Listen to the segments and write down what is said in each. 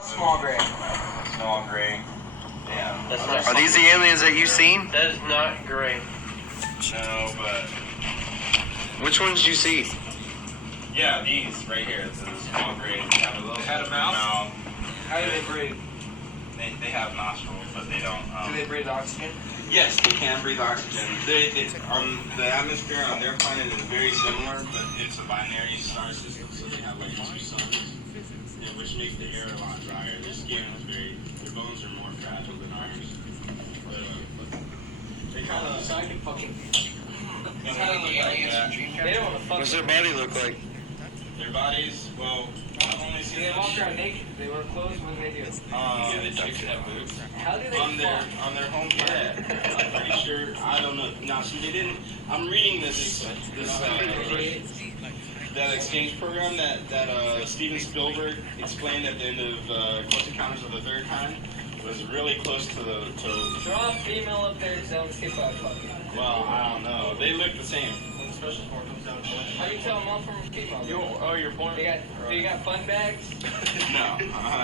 Small gray. Small gray. Yeah. That's not. Are these the aliens that you've seen? That is not gray. No, but Which ones did you see? yeah, these right here. The small gray. They have a little. They had a mouth? How do they breathe? They have nostrils, but they don't. Do they breathe oxygen? Yes, they can breathe oxygen. The atmosphere on their planet is very similar, but It's a binary star system, so they have like two suns, which makes the air a lot drier. Their skin is their bones are more fragile than ours. But they kind of. So I can fucking. It's kind of like that. They don't want to fuck. What's their body look like? Their bodies, well, I've only Do seen they them walk around naked? Do they wear clothes? What do they do? Yeah, they have boobs. How do they on fuck? their home planet. I'm pretty sure. I don't know. Now, see, they didn't. I'm reading this that exchange program that Steven Spielberg explained at the end of Close Encounters of the Third Kind was really close to Draw a female up there and tell them to skip out fucking. well, I don't know. They look the same. When the special form comes down, How do you tell them all from female? Your point. Do you got fun bags? No,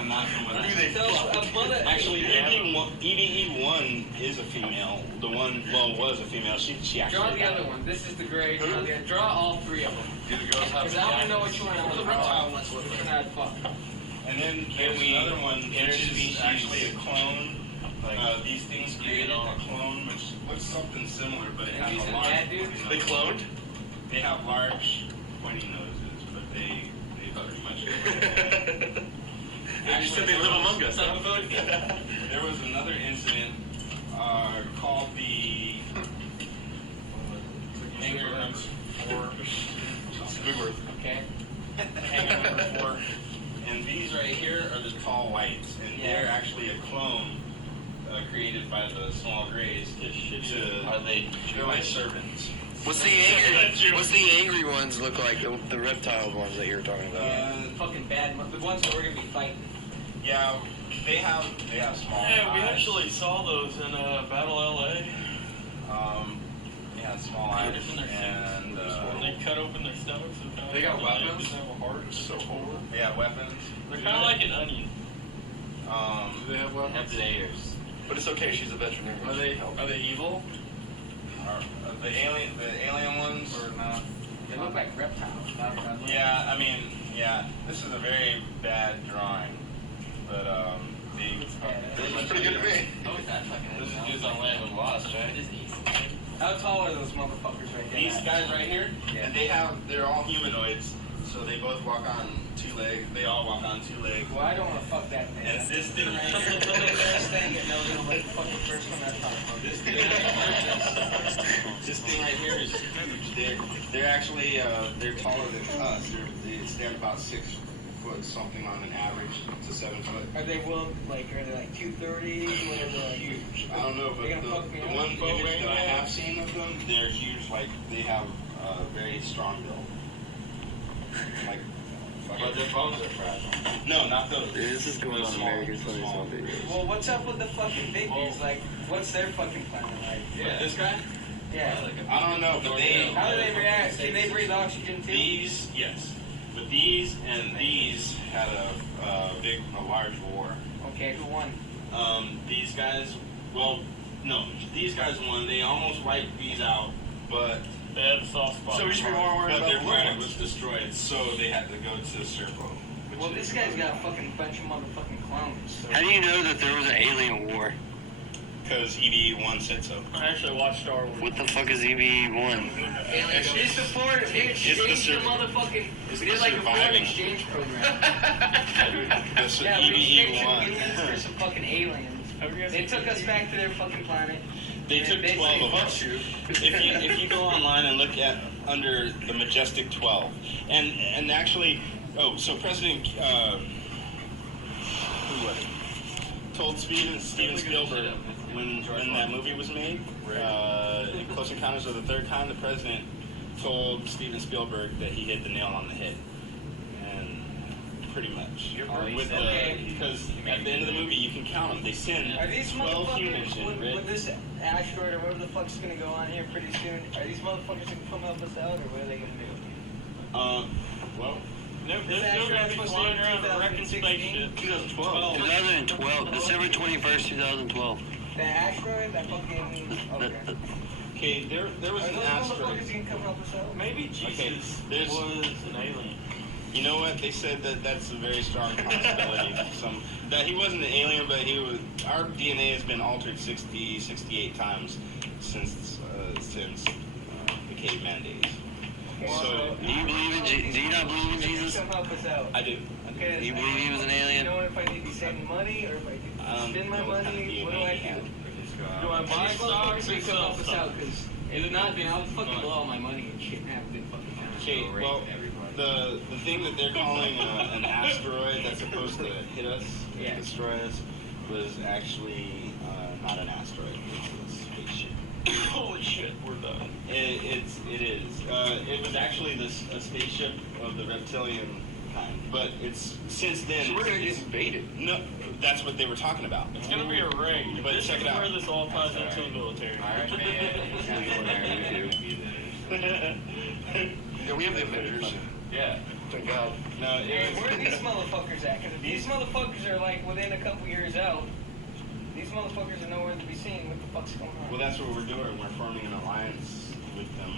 not from what I So a bullet. Actually, EVE-1 is a female. The one, well, was a female. She actually. Draw the other one. This is the gray. Draw all three of them. do the girls have Because I want to know which one I want to draw. Which one I'd fuck. And then there's another one, which is actually a clone. These things created a clone, which looks something similar, but it And has these a are large. bad dudes? They cloned? They have large, pointy noses, but they pretty much. You said they live among us. There was another incident called the Hangar 4. Okay. Hangar number 4. And these right here are the tall whites, and they're actually a clone created by the small grays. They're like servants. What's the angry ones look like? The reptile ones that you were talking about? Fucking bad. The ones that we're gonna be fighting. Yeah, they have small Yeah, we eyes. actually saw those in Battle LA. They have small eyes, and When they cut open their stomachs, They got weapons? They have a heart. It's so horrible. they have weapons. They're kind of like an onion. They have weapons. But it's okay. She's a veterinarian. Are they evil? The alien ones or not? They look like reptiles. Yeah, I mean, yeah. This is a very bad drawing, but This looks pretty good to me. This is dudes on land with lost, right? How tall are those motherfuckers right there? These guys right here, and they're all humanoids, so they both walk on 2 legs. They all walk on 2 legs. Well, I don't want to fuck that thing. And this thing right The here, first thing that knows gonna let the fucking first one that's not fucking. this thing right here is huge. They're actually they're taller than us. They stand about 6 foot something on an average to 7 foot. Are they are they like 230? What are they like? Huge. I don't know, but They're gonna fuck me the up. one image that I have seen of them, they're huge. Like they have a very strong build. Like. But their bones are fragile. No, not those. This is going on America's Funniest Home Videos. Well, what's up with the fucking big dudes? Like, what's their fucking planet like? Yeah. This guy? Yeah. I don't know, but they. How do they react? Can they breathe oxygen too? These, yes, but these and these had a large war. Okay, who won? These guys, well, no, these guys won. They almost wiped these out, but They had a soft spot. so we should be more worried about their the planet ones. was destroyed, so they had to go to Serpo. Well, this guy's got a fucking bunch of motherfucking clones. So. How do you know that there was an alien war? Because EVE-1 said so. I actually watched Star Wars. What the fuck is EVE-1? It's the foreign exchange, the motherfucking. We did like a foreign surviving. exchange program. This Yeah, we exchanged EVE-1. humans for some fucking aliens. They took us back to their fucking planet. They took 12 of us. If you go online and look at under the Majestic 12, and actually, so President who was it? Told Steven Spielberg when that movie was made, in Close Encounters of the Third Kind, the president told Steven Spielberg that he hit the nail on the head, and pretty much because at the end of the movie you can count them. They send Are these 12 humans motherfuckers in, with Red. this asteroid or whatever the fuck's gonna go on here pretty soon? Are these motherfuckers gonna come help us out or what are they gonna do? Well, This asteroid's supposed to be in 2016. 2012. 2012, December 21st, 2012. The asteroid, that fucking. Okay. Okay, there was Are an those asteroid. motherfuckers gonna come help us out? Maybe Jesus there's- was an alien. You know what? They said that that's a very strong possibility. That he wasn't an alien, but he was. Our DNA has been altered 68 times since the caveman days. So Do you believe in do you not believe in Jesus? Come help us out. I do. Okay. Do you believe he was an You alien? know if I need to send money or if I need I to don't spend my know what kind of money, what do I do? Do I buy stocks or Come sell help us out, stocks? because if not, then I'll fucking blow all my money and shit and have a good fucking time. Okay, well, the thing that they're calling an asteroid that's supposed to hit us, Yeah. destroy us, was actually not an asteroid. It's a spaceship. Holy shit, we're done. It is. It was actually a spaceship of the reptilian kind, but it's since then. So we're gonna get invaded. No, that's what they were talking about. It's gonna be a raid. But This check is it out. where this all ties into the military. Alright, man. Yeah, we have the Avengers. Yeah. Thank God. No, Hey, where are these motherfuckers at? Because if these motherfuckers are like within a couple years out, these motherfuckers are nowhere to be seen. What the fuck's going on? well, that's what we're doing. We're forming an alliance with them.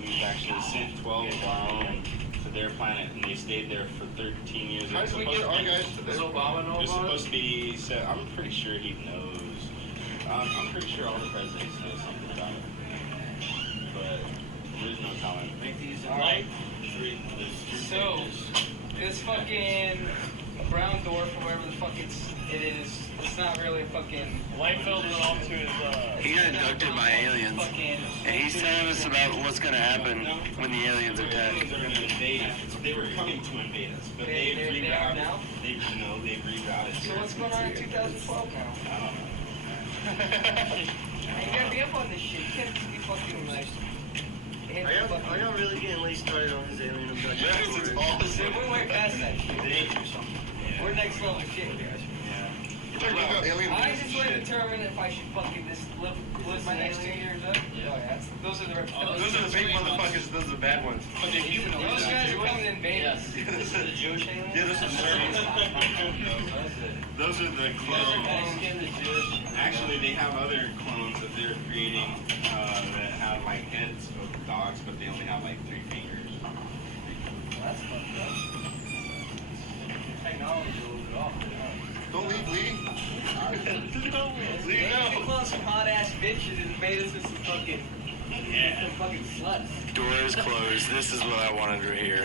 We've actually sent 12 of our own to their planet, and they stayed there for 13 years. How did we get our guys to this? Does Obama know They're about supposed it? to be. So I'm pretty sure he knows. I'm pretty sure all the presidents know something about it, but there's no telling. Alright. So, this fucking brown dwarf or whatever the fuck it is, it's not really a fucking. Langfeld went off to his, He got abducted by aliens, Fucking. and he's telling us about what's gonna happen when the aliens The attack. aliens are going to invade us. They were coming to invade us, but They are rerouted. now? They've rerouted. So what's going on in 2012 now? I don't know. You gotta be up on this shit. You can't just be fucking like. I got really getting late started on his alien abduction. Yes, it's all the Dude, same. we're way past that shit. They do something. We're next level shit, guys. Yeah. You're talking about alien I just want to determine if I should fucking just live my next 2 years up. Oh, yeah, those are the reptilians. Those are the big motherfuckers, those are the bad ones. But the human Those guys are coming to invade us. This is the Jewish aliens? Yeah, this is Serbians. Those are the clones. Actually, they have other clones that they're creating that have like heads of dogs, but they only have like 3 fingers. That's fucked up. Technology will go off. Don't leave, Lee. They clone some hot ass bitches and made us into some fucking, some fucking sluts. Doors closed. This is what I wanted to hear.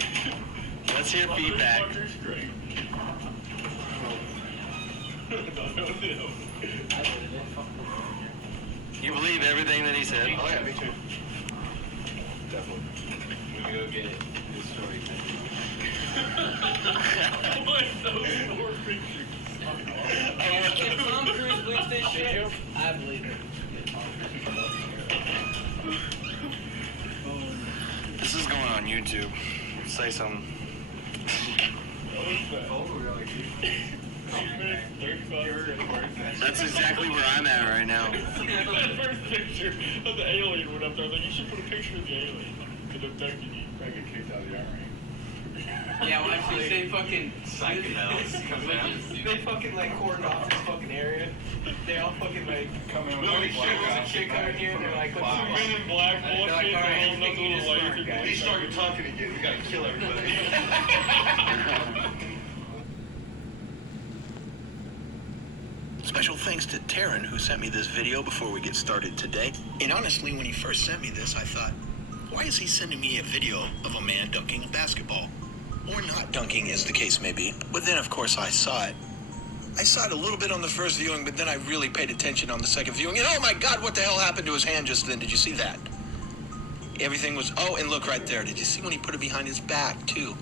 Let's hear feedback. You believe everything that he said? Oh yeah, me too. Definitely. We can go get this story. If Tom Cruise believes this shit, I believe it. This is going on YouTube. Say something. That's exactly where I'm at right now. That first picture of the alien went up there. I was like, you should put a picture of the alien. Could abducted you. I get kicked out of the army. Yeah, well, actually, they fucking Psychedelics come out. they fucking like cordoned off this fucking area. They all fucking like Come in with holy like shit, there's a chick over here. And they're like, Some let's men in black They're like, bullshit. all right, They're holding up everything you little just laser. learned, He guys. started talking again. We gotta kill everybody. Special thanks to Taryn, who sent me this video before we get started today. And honestly, when he first sent me this, I thought, why is he sending me a video of a man dunking a basketball? Or not dunking, as the case may be. But then, of course, I saw it. I saw it a little bit on the first viewing, but then I really paid attention on the second viewing. And oh my God, what the hell happened to his hand just then? Did you see that? Everything was, oh, and look right there. Did you see when he put it behind his back, too?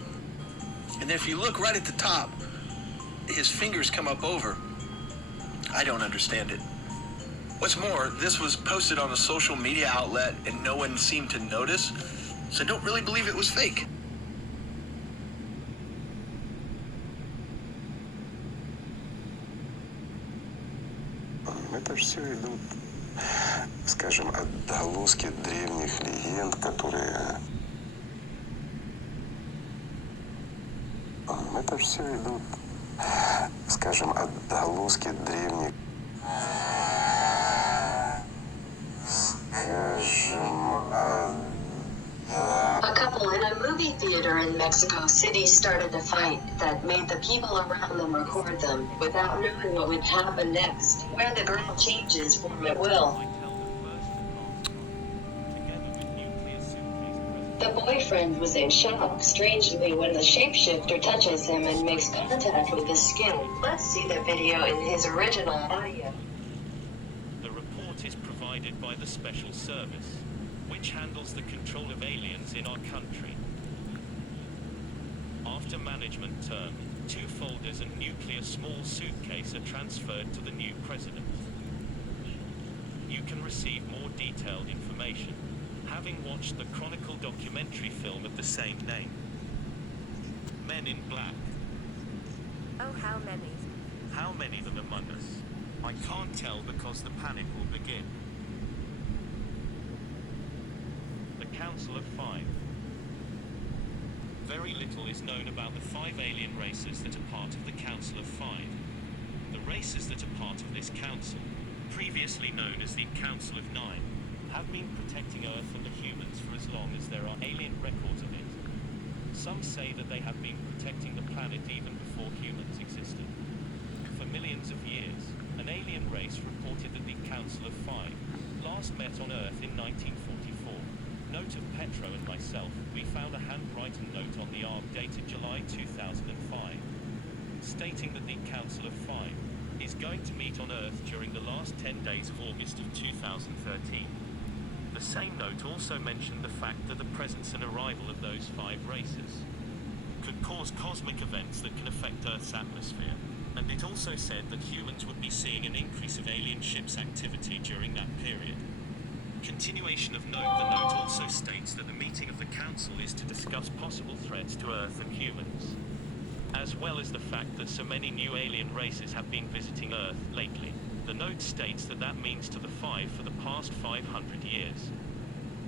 And then if you look right at the top, his fingers come up over. I don't understand it. What's more, this was posted on a social media outlet and no one seemed to notice, so I don't really believe it was fake. Это же все идут, скажем, отголоски древних легенд, которые это все идут, скажем, отголоски древних, A couple in a movie theater in Mexico City started a fight that made the people around them record them without knowing what would happen next. Where the girl changes form at will. The boyfriend was in shock, strangely, when the shapeshifter touches him and makes contact with his skin. Let's see the video in his original audio. The report is provided by the Special Service, which handles the control of aliens in our country. After management turn, 2 folders and nuclear small suitcase are transferred to the new president. You can receive more detailed information, having watched the Chronicle documentary film of the same name. Men in Black. Oh, how many? How many of them among us? I can't tell because the panic will begin. The Council of Five. Very little is known about the 5 alien races that are part of the Council of Five. The races that are part of this council, previously known as the Council of Nine, have been protecting Earth and the humans for as long as there are alien records of it. Some say that they have been protecting the planet even before humans existed. For millions of years, an alien race reported that the Council of Five last met on Earth in 1944. Note of Petro and myself, we found a handwritten note on the arm dated July 2005, stating that the Council of Five is going to meet on Earth during the last 10 days of August of 2013. The same note also mentioned the fact that the presence and arrival of those 5 races could cause cosmic events that can affect Earth's atmosphere, and it also said that humans would be seeing an increase of alien ships' activity during that period. Continuation of note, the note also states that the meeting of the Council is to discuss possible threats to Earth and humans, as well as the fact that so many new alien races have been visiting Earth lately. The note states that that means to the 5 for the past 500 years.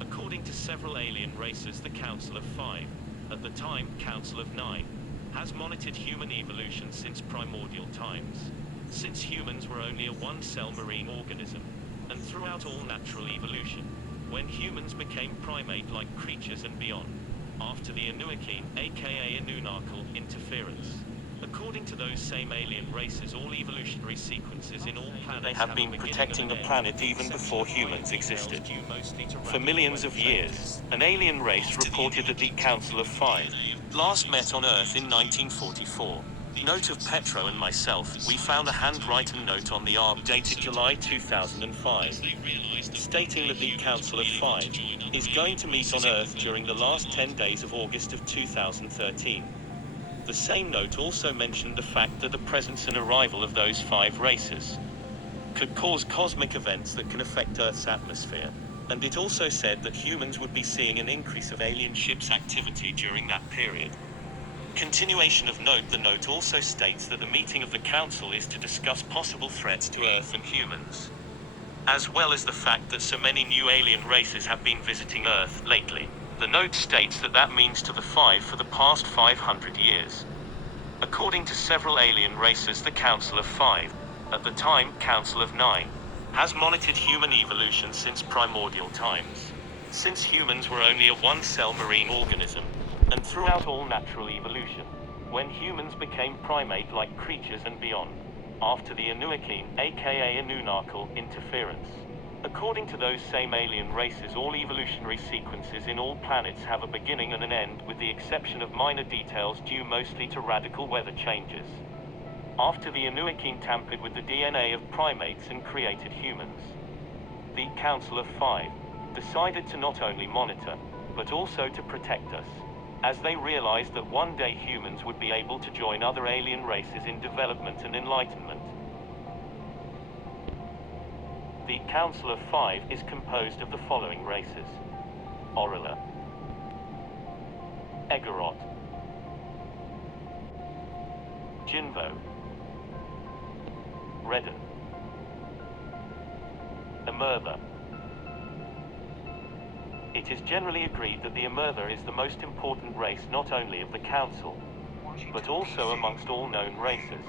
According to several alien races, the Council of Five, at the time Council of Nine, has monitored human evolution since primordial times, since humans were only a one-cell marine organism, and throughout all natural evolution, when humans became primate-like creatures and beyond, after the Anunnaki, aka Anunnakal, interference. According to those same alien races, all evolutionary sequences in all planets they have been protecting the planet even before humans existed. For millions of years, an alien race reported that the Council of Five last met on Earth in 1944. Note of Petro and myself, we found a handwritten note on the arm dated July 2005, stating that the Council of Five is going to meet on Earth during the last 10 days of August of 2013. The same note also mentioned the fact that the presence and arrival of those 5 races could cause cosmic events that can affect Earth's atmosphere, and it also said that humans would be seeing an increase of alien ships' activity during that period. Continuation of note, the note also states that the meeting of the Council is to discuss possible threats to Earth and humans, as well as the fact that so many new alien races have been visiting Earth lately. The note states that that means to the 5 for the past 500 years. According to several alien races, the Council of Five, at the time Council of Nine, has monitored human evolution since primordial times, since humans were only a one-cell marine organism, and throughout all natural evolution, when humans became primate-like creatures and beyond, after the Anunnaki, aka Anunnakal, interference. According to those same alien races, all evolutionary sequences in all planets have a beginning and an end, with the exception of minor details due mostly to radical weather changes. After the Anunnaki tampered with the DNA of primates and created humans, the Council of Five decided to not only monitor, but also to protect us, as they realized that one day humans would be able to join other alien races in development and enlightenment. The Council of Five is composed of the following races: Orilla, Egorot, Jinvo, Redden, Emertha. It is generally agreed that the Emertha is the most important race not only of the Council, but also amongst all known races.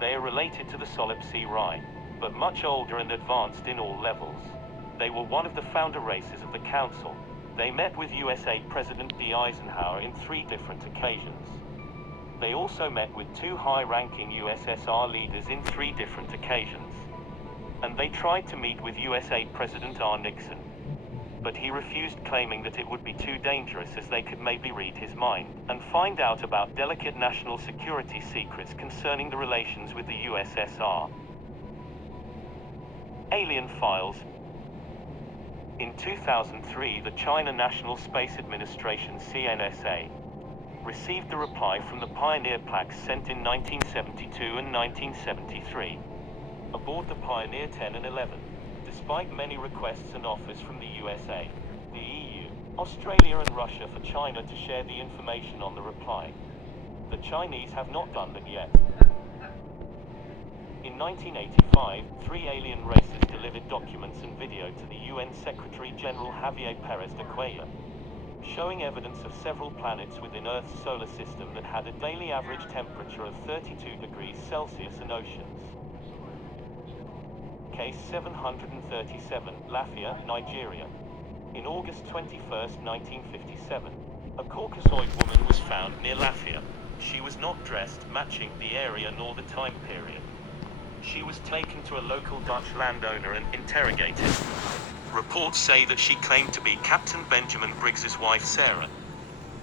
They are related to the Solipsi Rhine, but much older and advanced in all levels. They were one of the founder races of the Council. They met with USA President D. Eisenhower in 3 different occasions. They also met with 2 high-ranking USSR leaders in 3 different occasions. And they tried to meet with USA President R. Nixon. But he refused, claiming that it would be too dangerous as they could maybe read his mind and find out about delicate national security secrets concerning the relations with the USSR. Alien Files. In 2003, the China National Space Administration (CNSA) received the reply from the Pioneer plaques sent in 1972 and 1973 aboard the Pioneer 10 and 11. Despite many requests and offers from the USA, the EU, Australia and Russia for China to share the information on the reply, the Chinese have not done that yet. In 1985, 3 alien races delivered documents and video to the UN Secretary-General Javier Pérez de Cuellar, showing evidence of several planets within Earth's solar system that had a daily average temperature of 32 degrees Celsius and oceans. Case 737, Lafia, Nigeria. In August 21, 1957, a Caucasoid woman was found near Lafia. She was not dressed, matching the area nor the time period. She was taken to a local Dutch landowner and interrogated. Reports say that she claimed to be Captain Benjamin Briggs's wife, Sarah.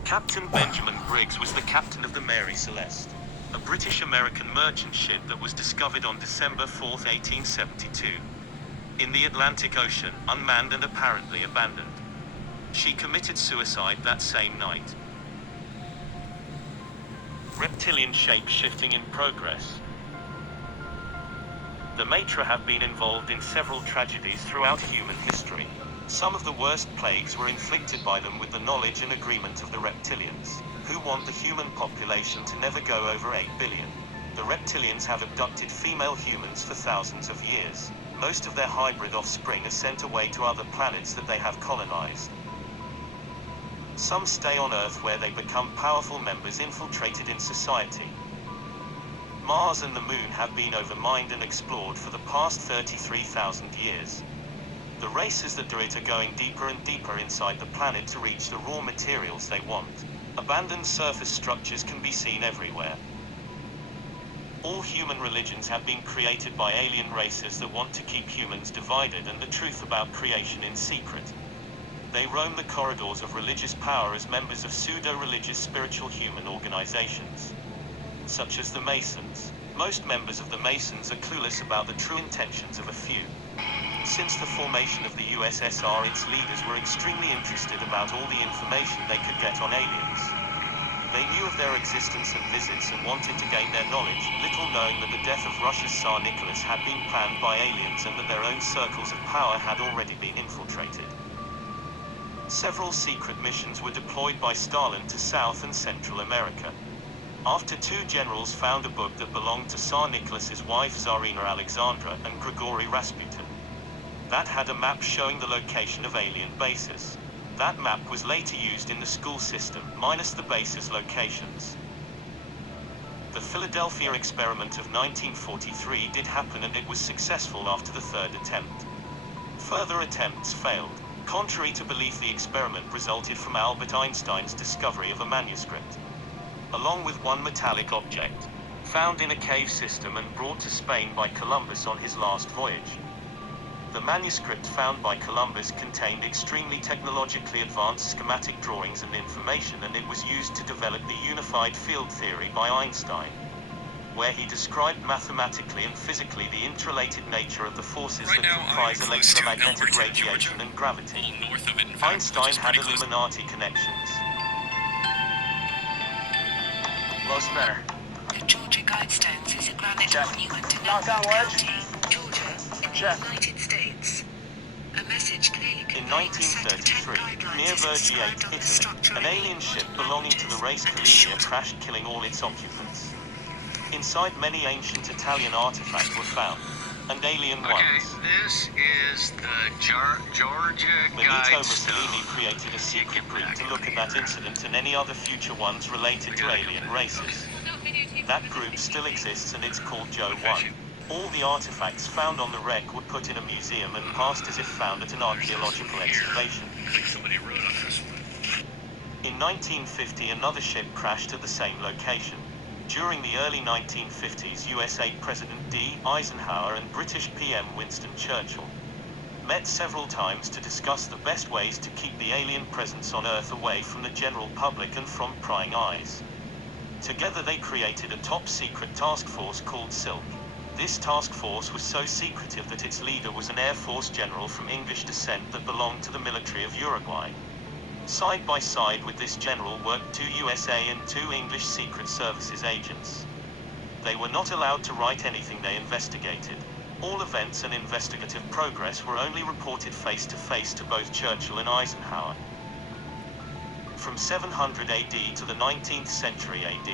Captain Benjamin Briggs was the captain of the Mary Celeste, a British-American merchant ship that was discovered on December 4, 1872, in the Atlantic Ocean, unmanned and apparently abandoned. She committed suicide that same night. Reptilian shape-shifting in progress. The Matra have been involved in several tragedies throughout human history. Some of the worst plagues were inflicted by them with the knowledge and agreement of the reptilians, who want the human population to never go over 8 billion. The reptilians have abducted female humans for thousands of years. Most of their hybrid offspring are sent away to other planets that they have colonized. Some stay on Earth where they become powerful members infiltrated in society. Mars and the Moon have been overmined and explored for the past 33,000 years. The races that do it are going deeper and deeper inside the planet to reach the raw materials they want. Abandoned surface structures can be seen everywhere. All human religions have been created by alien races that want to keep humans divided and the truth about creation in secret. They roam the corridors of religious power as members of pseudo-religious spiritual human organizations, such as the Masons. Most members of the Masons are clueless about the true intentions of a few. Since the formation of the USSR, its leaders were extremely interested about all the information they could get on aliens. They knew of their existence and visits and wanted to gain their knowledge, little knowing that the death of Russia's Tsar Nicholas had been planned by aliens and that their own circles of power had already been infiltrated. Several secret missions were deployed by Stalin to South and Central America. After 2 generals found a book that belonged to Tsar Nicholas's wife Tsarina Alexandra and Grigory Rasputin, that had a map showing the location of alien bases. That map was later used in the school system, minus the bases' locations. The Philadelphia experiment of 1943 did happen and it was successful after the 3rd attempt. Further attempts failed. Contrary to belief, the experiment resulted from Albert Einstein's discovery of a manuscript, along with one metallic object, found in a cave system and brought to Spain by Columbus on his last voyage. The manuscript found by Columbus contained extremely technologically advanced schematic drawings and information, and it was used to develop the unified field theory by Einstein, where he described mathematically and physically the interrelated nature of the forces that comprise electromagnetic radiation and gravity. Einstein had Illuminati connections. Most better. The Georgia Guidestones is a granite Check. monument in Knock on Elmwood wood. County, Georgia, in the Check. United States. A message clearly In conveying a set of 10 1933, guidelines near is Vergiate, inscribed on the Italy, structure an of alien ship Elmwood belonging to the Mountains race and a Calunia short crashed, killing all its occupants. Inside, many ancient Italian artifacts were found, and alien ones. This is the Georgia Benito Guidestone. Mussolini created a secret group to look at that incident and any other future ones related to alien races. That group still exists and it's called Joe 1. All the artifacts found on the wreck were put in a museum and passed as if found at an archaeological excavation. In 1950, another ship crashed at the same location. During the early 1950s, USA President D. Eisenhower and British PM Winston Churchill met several times to discuss the best ways to keep the alien presence on Earth away from the general public and from prying eyes. Together they created a top-secret task force called SILK. This task force was so secretive that its leader was an Air Force general from English descent that belonged to the military of Uruguay. Side by side with this general worked 2 USA and 2 English Secret Services agents. They were not allowed to write anything they investigated. All events and investigative progress were only reported face-to-face to both Churchill and Eisenhower. From 700 AD to the 19th century AD,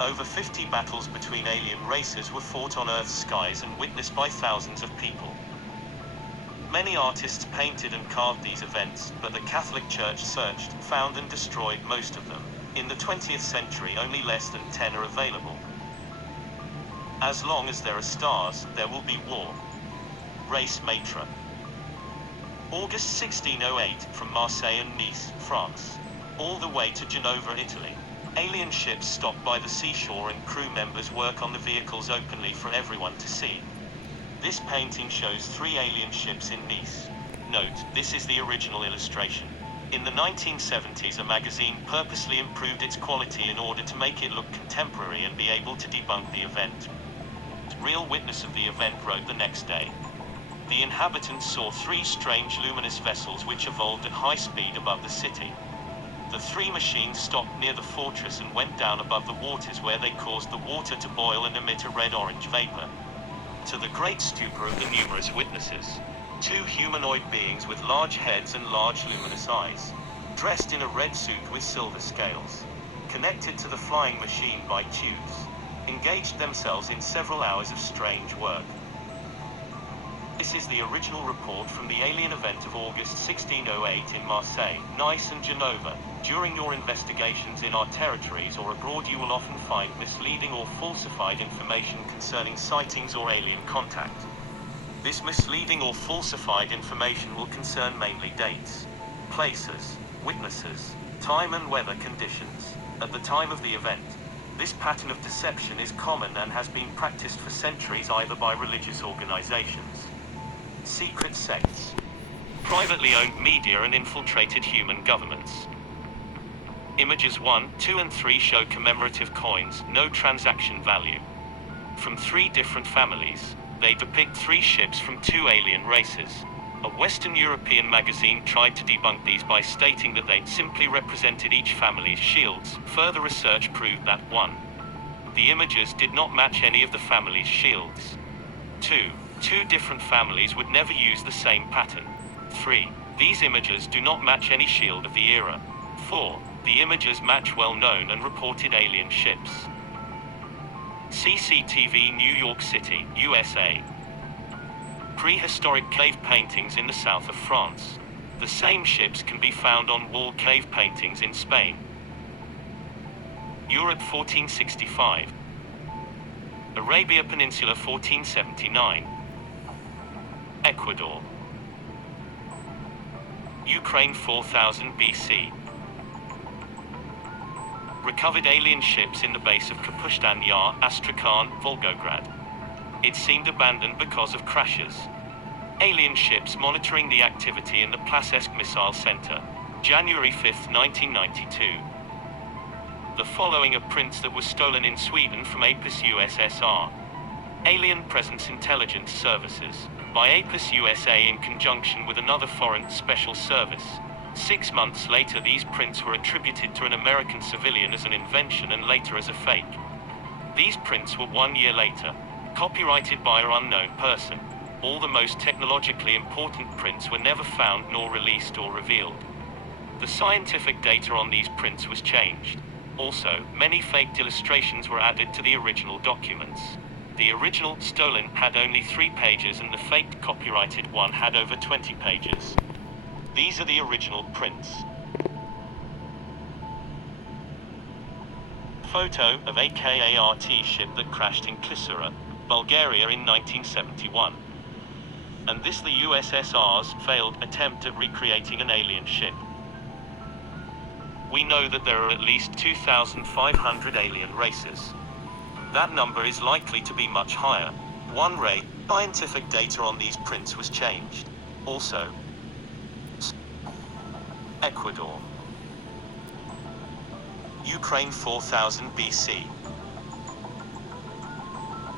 over 50 battles between alien races were fought on Earth's skies and witnessed by thousands of people. Many artists painted and carved these events, but the Catholic Church searched, found and destroyed most of them. In the 20th century, only less than 10 are available. As long as there are stars, there will be war. Race Maitre. August 1608, from Marseille and Nice, France, all the way to Genova, Italy. Alien ships stop by the seashore and crew members work on the vehicles openly for everyone to see. This painting shows 3 alien ships in Nice. Note, this is the original illustration. In the 1970s, a magazine purposely improved its quality in order to make it look contemporary and be able to debunk the event. Real witness of the event wrote the next day. The inhabitants saw 3 strange luminous vessels which evolved at high speed above the city. The 3 machines stopped near the fortress and went down above the waters where they caused the water to boil and emit a red-orange vapor. To the great stupor of the numerous witnesses, 2 humanoid beings with large heads and large luminous eyes, dressed in a red suit with silver scales, connected to the flying machine by tubes, engaged themselves in several hours of strange work. This is the original report from the alien event of August 1608 in Marseille, Nice and Genova. During your investigations in our territories or abroad, you will often find misleading or falsified information concerning sightings or alien contact. This misleading or falsified information will concern mainly dates, places, witnesses, time and weather conditions at the time of the event. This pattern of deception is common and has been practiced for centuries either by religious organizations, secret sects, privately owned media and infiltrated human governments. Images 1, 2 and 3 show commemorative coins, no transaction value. From 3 different families, they depict 3 ships from 2 alien races. A Western European magazine tried to debunk these by stating that they simply represented each family's shields. Further research proved that 1. The images did not match any of the family's shields. 2. 2 different families would never use the same pattern. 3. These images do not match any shield of the era. 4. The images match well-known and reported alien ships. CCTV, New York City, USA. Prehistoric cave paintings in the south of France. The same ships can be found on wall cave paintings in Spain. Europe 1465. Arabia Peninsula 1479. Ecuador. Ukraine 4000 BC. Recovered alien ships in the base of Kapustan Yar, Astrakhan, Volgograd. It seemed abandoned because of crashes. Alien ships monitoring the activity in the Placesk Missile Center, January 5, 1992. The following are prints that were stolen in Sweden from Apis USSR. Alien Presence Intelligence Services, by Apis USA in conjunction with another foreign special service. 6 months later, these prints were attributed to an American civilian as an invention and later as a fake. These prints were 1 year later copyrighted by an unknown person. All the most technologically important prints were never found nor released or revealed. The scientific data on these prints was changed. Also, many faked illustrations were added to the original documents. The original, stolen, had only 3 pages and the faked copyrighted one had over 20 pages. These are the original prints. photo of a KART ship that crashed in Klisura, Bulgaria in 1971. And this the USSR's failed attempt at recreating an alien ship. We know that there are at least 2,500 alien races. That number is likely to be much higher. One race, scientific data on these prints was changed. Also, Ecuador. Ukraine 4000 BC.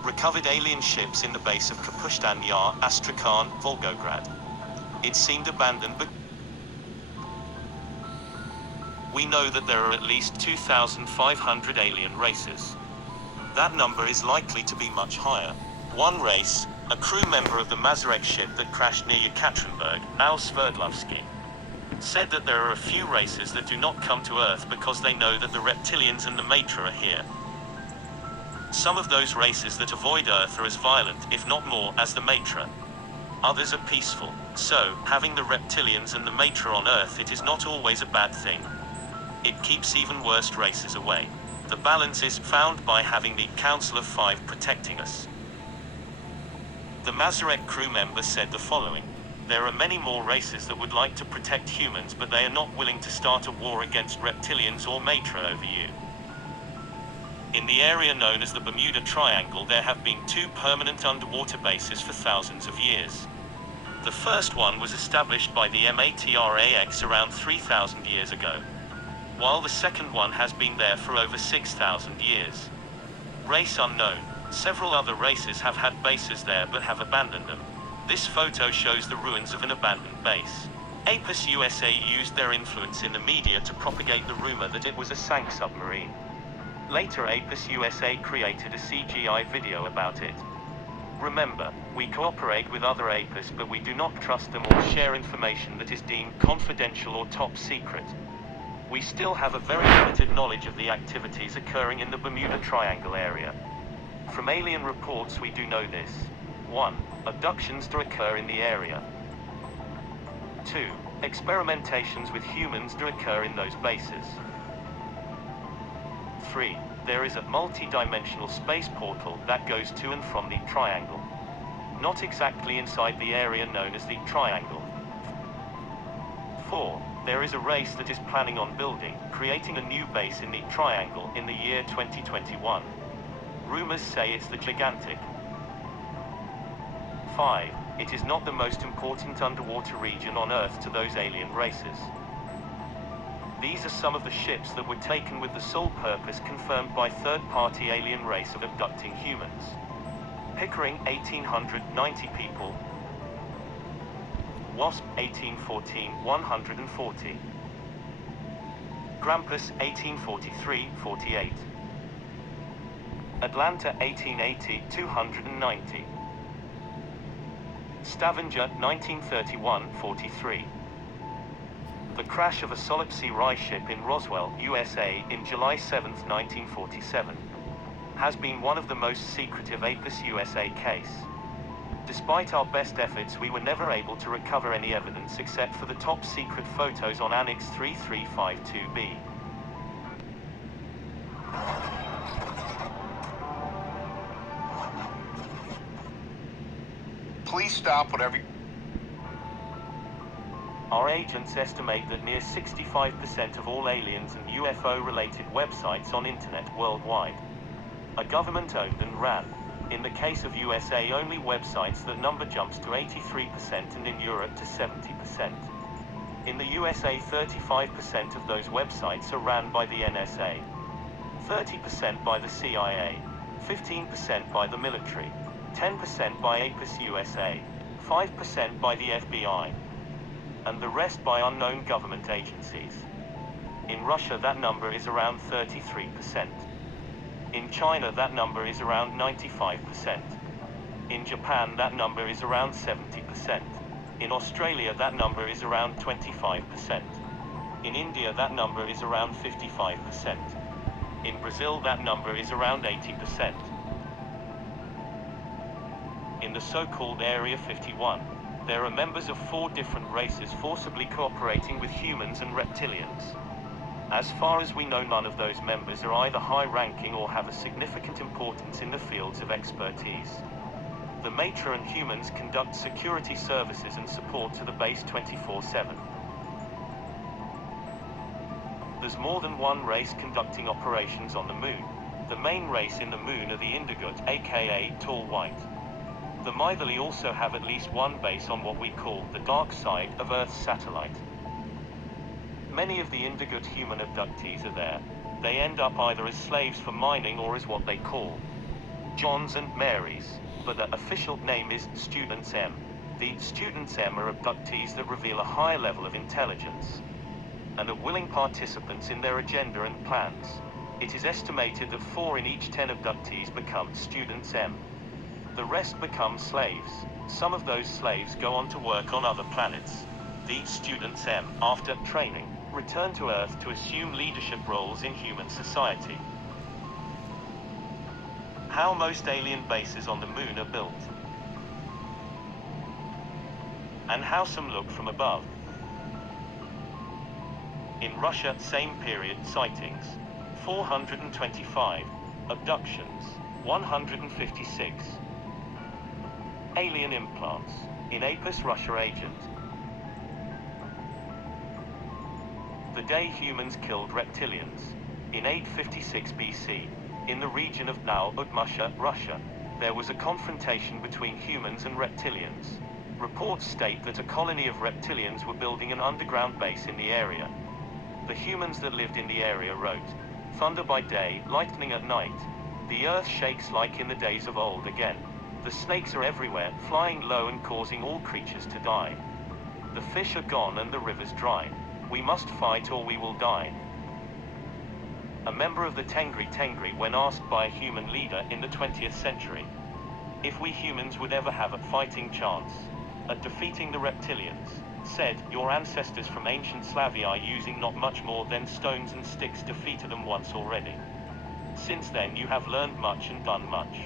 Recovered alien ships in the base of Kapustan Yar, Astrakhan, Volgograd. It seemed abandoned, but we know that there are at least 2,500 alien races. That number is likely to be much higher. One race, a crew member of the Mazarek ship that crashed near Yekaterinburg, Al Sverdlovsky, said that there are a few races that do not come to Earth because they know that the reptilians and the Matra are here. Some of those races that avoid Earth are as violent, if not more, as the Matra. Others are peaceful. So, having the reptilians and the Matra on Earth, it is not always a bad thing. It keeps even worse races away. The balance is found by having the Council of Five protecting us. The Mazarek crew member said the following: there are many more races that would like to protect humans, but they are not willing to start a war against reptilians or Matra over you. In the area known as the Bermuda Triangle, there have been 2 permanent underwater bases for thousands of years. The first one was established by the Matrax around 3,000 years ago, while the second one has been there for over 6,000 years. Race unknown. Several other races have had bases there but have abandoned them. This photo shows the ruins of an abandoned base. Apus USA used their influence in the media to propagate the rumor that it was a sank submarine. Later, Apus USA created a CGI video about it. Remember, we cooperate with other Apus, but we do not trust them or share information that is deemed confidential or top secret. We still have a very limited knowledge of the activities occurring in the Bermuda Triangle area. From alien reports we do know this. 1. Abductions do occur in the area. 2. Experimentations with humans do occur in those bases. 3. There is a multi-dimensional space portal that goes to and from the triangle. Not exactly inside the area known as the triangle. 4. There is a race that is planning on creating a new base in the triangle in the year 2021. Rumors say it's the Gigantic. 5. It is not the most important underwater region on Earth to those alien races. These are some of the ships that were taken with the sole purpose confirmed by third-party alien race of abducting humans. Pickering, 1890 people. Wasp, 1814, 140. Grampus, 1843, 48. Atlanta, 1880, 290. Stavanger, 1931, 43. The crash of a Solipsy Rye ship in Roswell, USA, in July 7, 1947, has been one of the most secretive Apus USA case. Despite our best efforts, we were never able to recover any evidence except for the top secret photos on Annex 3352B. Please stop whatever. Our agents estimate that near 65% of all aliens and UFO-related websites on internet worldwide are government-owned and ran. In the case of USA, only websites, that number jumps to 83%, and in Europe to 70%. In the USA, 35% of those websites are ran by the NSA, 30% by the CIA, 15% by the military, 10% by Apus USA, 5% by the FBI, and the rest by unknown government agencies. In Russia, that number is around 33%. In China, that number is around 95%. In Japan, that number is around 70%. In Australia, that number is around 25%. In India, that number is around 55%. In Brazil, that number is around 80%. In the so-called Area 51, there are members of 4 different races forcibly cooperating with humans and reptilians. As far as we know, none of those members are either high-ranking or have a significant importance in the fields of expertise. The Matra and humans conduct security services and support to the base 24/7. There's more than one race conducting operations on the moon. The main race in the moon are the Indigut, aka Tall White. The Maithili also have at least one base on what we call the dark side of Earth's satellite. Many of the Indigut human abductees are there. They end up either as slaves for mining or as what they call Johns and Marys, but their official name is Students M. The Students M are abductees that reveal a higher level of intelligence and are willing participants in their agenda and plans. It is estimated that 4 in each 10 abductees become Students M. The rest become slaves. Some of those slaves go on to work on other planets. The Students M, after training, return to Earth to assume leadership roles in human society. How most alien bases on the moon are built, and how some look from above. In Russia, same period, sightings 425, abductions 156, alien implants. In Apis, Russia, agent. The day humans killed reptilians. In 856 BC, in the region of now Udmurtia, Russia, there was a confrontation between humans and reptilians. Reports state that a colony of reptilians were building an underground base in the area. The humans that lived in the area wrote, "Thunder by day, lightning at night. The earth shakes like in the days of old again. The snakes are everywhere, flying low and causing all creatures to die. The fish are gone and the rivers dry. We must fight or we will die." A member of the Tengri, when asked by a human leader in the 20th century if we humans would ever have a fighting chance at defeating the reptilians, said, "Your ancestors from ancient Slavia using not much more than stones and sticks defeated them once already. Since then you have learned much and done much.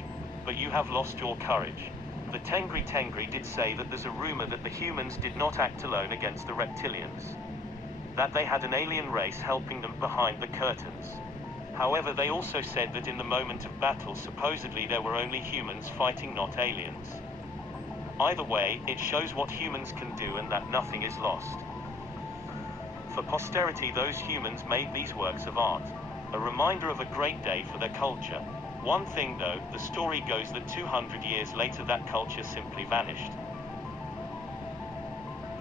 But you have lost your courage." The Tengri did say that there's a rumor that the humans did not act alone against the reptilians, that they had an alien race helping them behind the curtains. However, they also said that in the moment of battle supposedly there were only humans fighting, not aliens. Either way, it shows what humans can do and that nothing is lost. For posterity, those humans made these works of art, a reminder of a great day for their culture. One thing though, the story goes that 200 years later that culture simply vanished.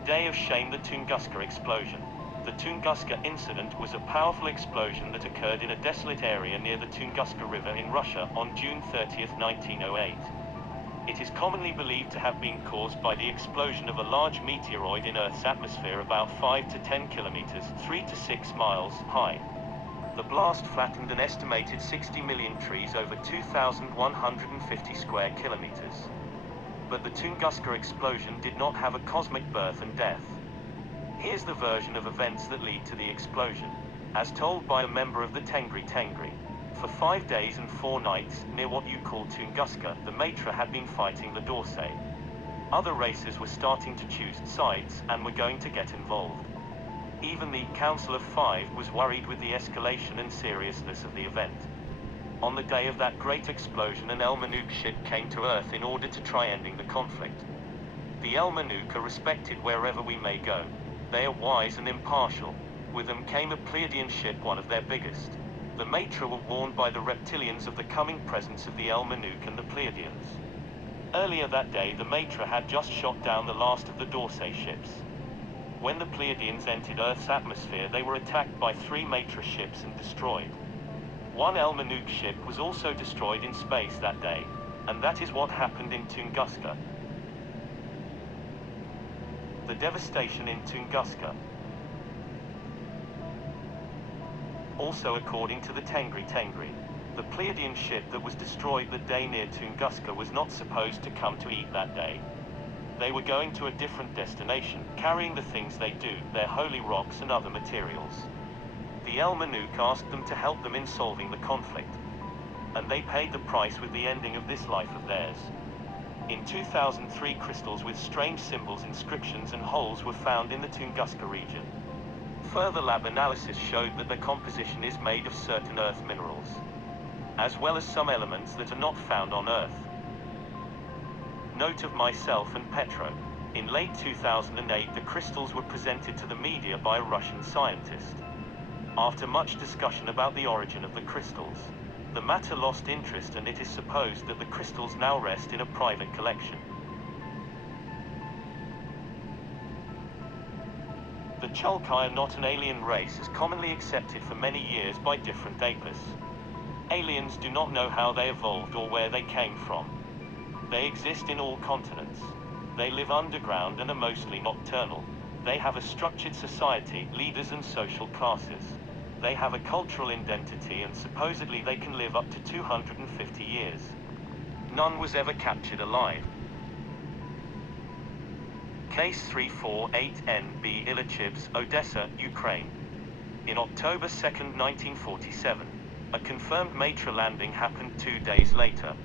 Day of Shame, the Tunguska explosion. The Tunguska incident was a powerful explosion that occurred in a desolate area near the Tunguska River in Russia on June 30, 1908. It is commonly believed to have been caused by the explosion of a large meteoroid in Earth's atmosphere about 5 to 10 kilometers, 3 to 6 miles, high. The blast flattened an estimated 60 million trees over 2,150 square kilometers. But the Tunguska explosion did not have a cosmic birth and death. Here's the version of events that lead to the explosion, as told by a member of the Tengri. For 5 days and 4 nights, near what you call Tunguska, the Matra had been fighting the Dorsey. Other races were starting to choose sides and were going to get involved. Even the Council of Five was worried with the escalation and seriousness of the event. On the day of that great explosion, an El Manuk ship came to Earth in order to try ending the conflict. The El Manuk are respected wherever we may go. They are wise and impartial. With them came a Pleiadian ship, one of their biggest. The Matra were warned by the reptilians of the coming presence of the El Manuk and the Pleiadians. Earlier that day, the Matra had just shot down the last of the Dorsey ships. When the Pleiadians entered Earth's atmosphere, they were attacked by 3 Matra ships and destroyed. 1 El Manuk ship was also destroyed in space that day, and that is what happened in Tunguska. The devastation in Tunguska. Also, according to the Tengri, the Pleiadian ship that was destroyed that day near Tunguska was not supposed to come to eat that day. They were going to a different destination, carrying the things they do, their holy rocks and other materials. The El Manuk asked them to help them in solving the conflict, and they paid the price with the ending of this life of theirs. In 2003, crystals with strange symbols, inscriptions and holes were found in the Tunguska region. Further lab analysis showed that the composition is made of certain Earth minerals, as well as some elements that are not found on Earth. Note of myself and Petro. In late 2008, the crystals were presented to the media by a Russian scientist. After much discussion about the origin of the crystals, the matter lost interest, and it is supposed that the crystals now rest in a private collection. The Chalkai are not an alien race as commonly accepted for many years by different apes. Aliens do not know how they evolved or where they came from. They exist in all continents. They live underground and are mostly nocturnal. They have a structured society, leaders and social classes. They have a cultural identity, and supposedly they can live up to 250 years. None was ever captured alive. Case 348NB Illichivs, Odessa, Ukraine. In October 2, 1947, a confirmed Matra landing happened 2 days later.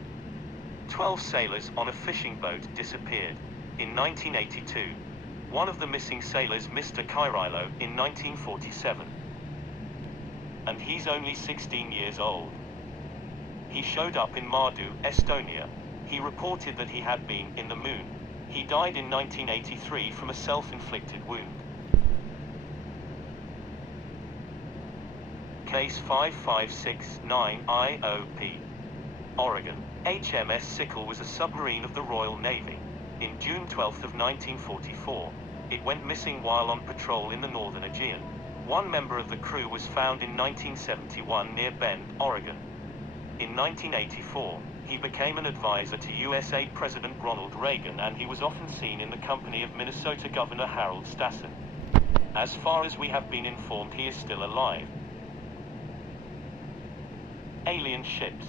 12 sailors on a fishing boat disappeared. In 1982, one of the missing sailors, Mr. Kyrilo, in 1947. And he's only 16 years old. He showed up in Mardu, Estonia. He reported that he had been in the moon. He died in 1983 from a self-inflicted wound. Case 5569 IOP. Oregon. HMS Sickle was a submarine of the Royal Navy. In June 12 of 1944, it went missing while on patrol in the northern Aegean. One member of the crew was found in 1971 near Bend, Oregon. In 1984, he became an advisor to USA President Ronald Reagan, and he was often seen in the company of Minnesota Governor Harold Stassen. As far as we have been informed, he is still alive. Alien ships.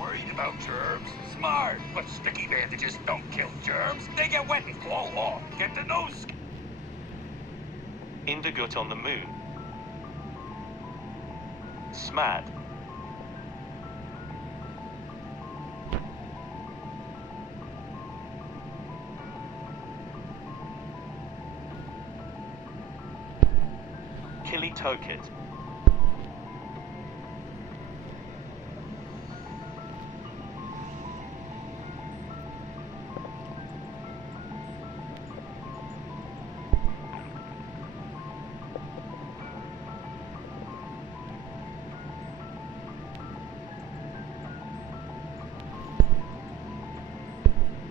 Worried about germs? Smart, but sticky bandages don't kill germs. They get wet and fall off. Get the nose. Indigut on the moon. SMAD. Kilitokit.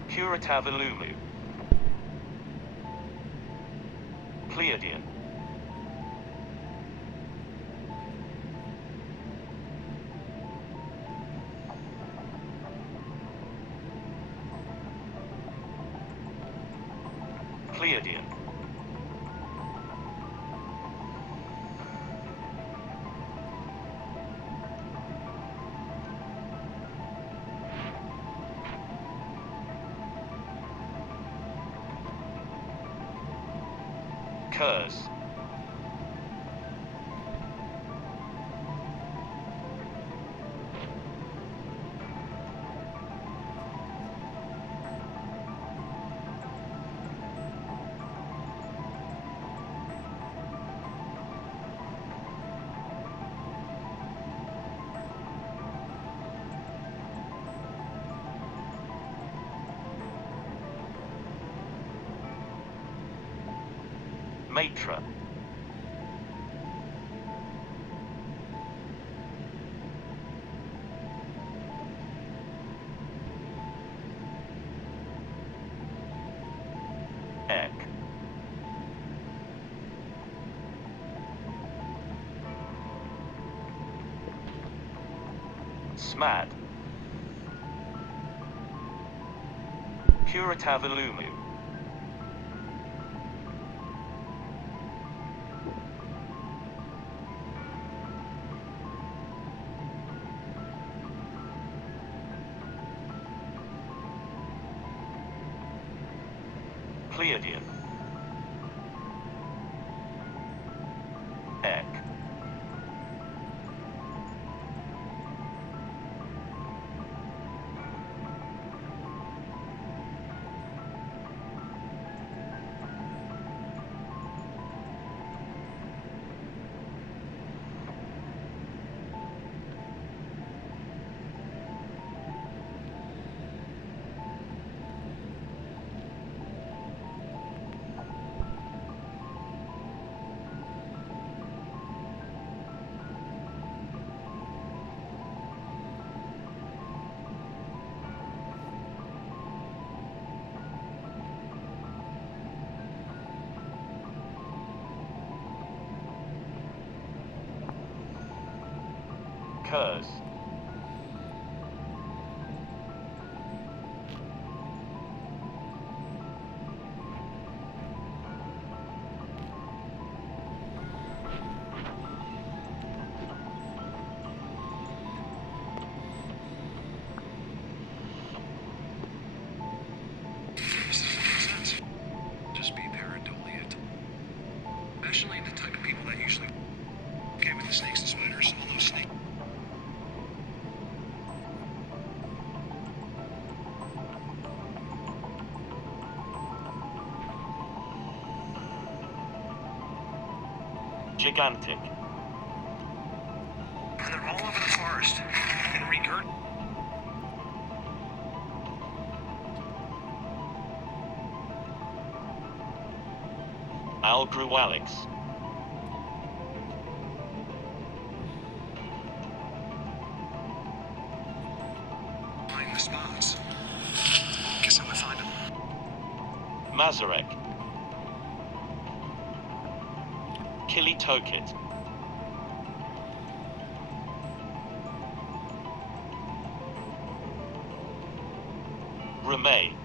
Kuratavalumu. Pleiadian. Pleiadian. Curse. Matra. Ek. SMAD. Kuratavalumu. Pleiadian. Ek. occurs. Just be pareidolia. Especially the type of people that usually okay with the snakes and spiders, all those snakes. Gigantic. And they're all over the forest. And regurg. Algualix. Find the spots. Guess I'm gonna find them. Mazarek. Kilitokit. Rumay.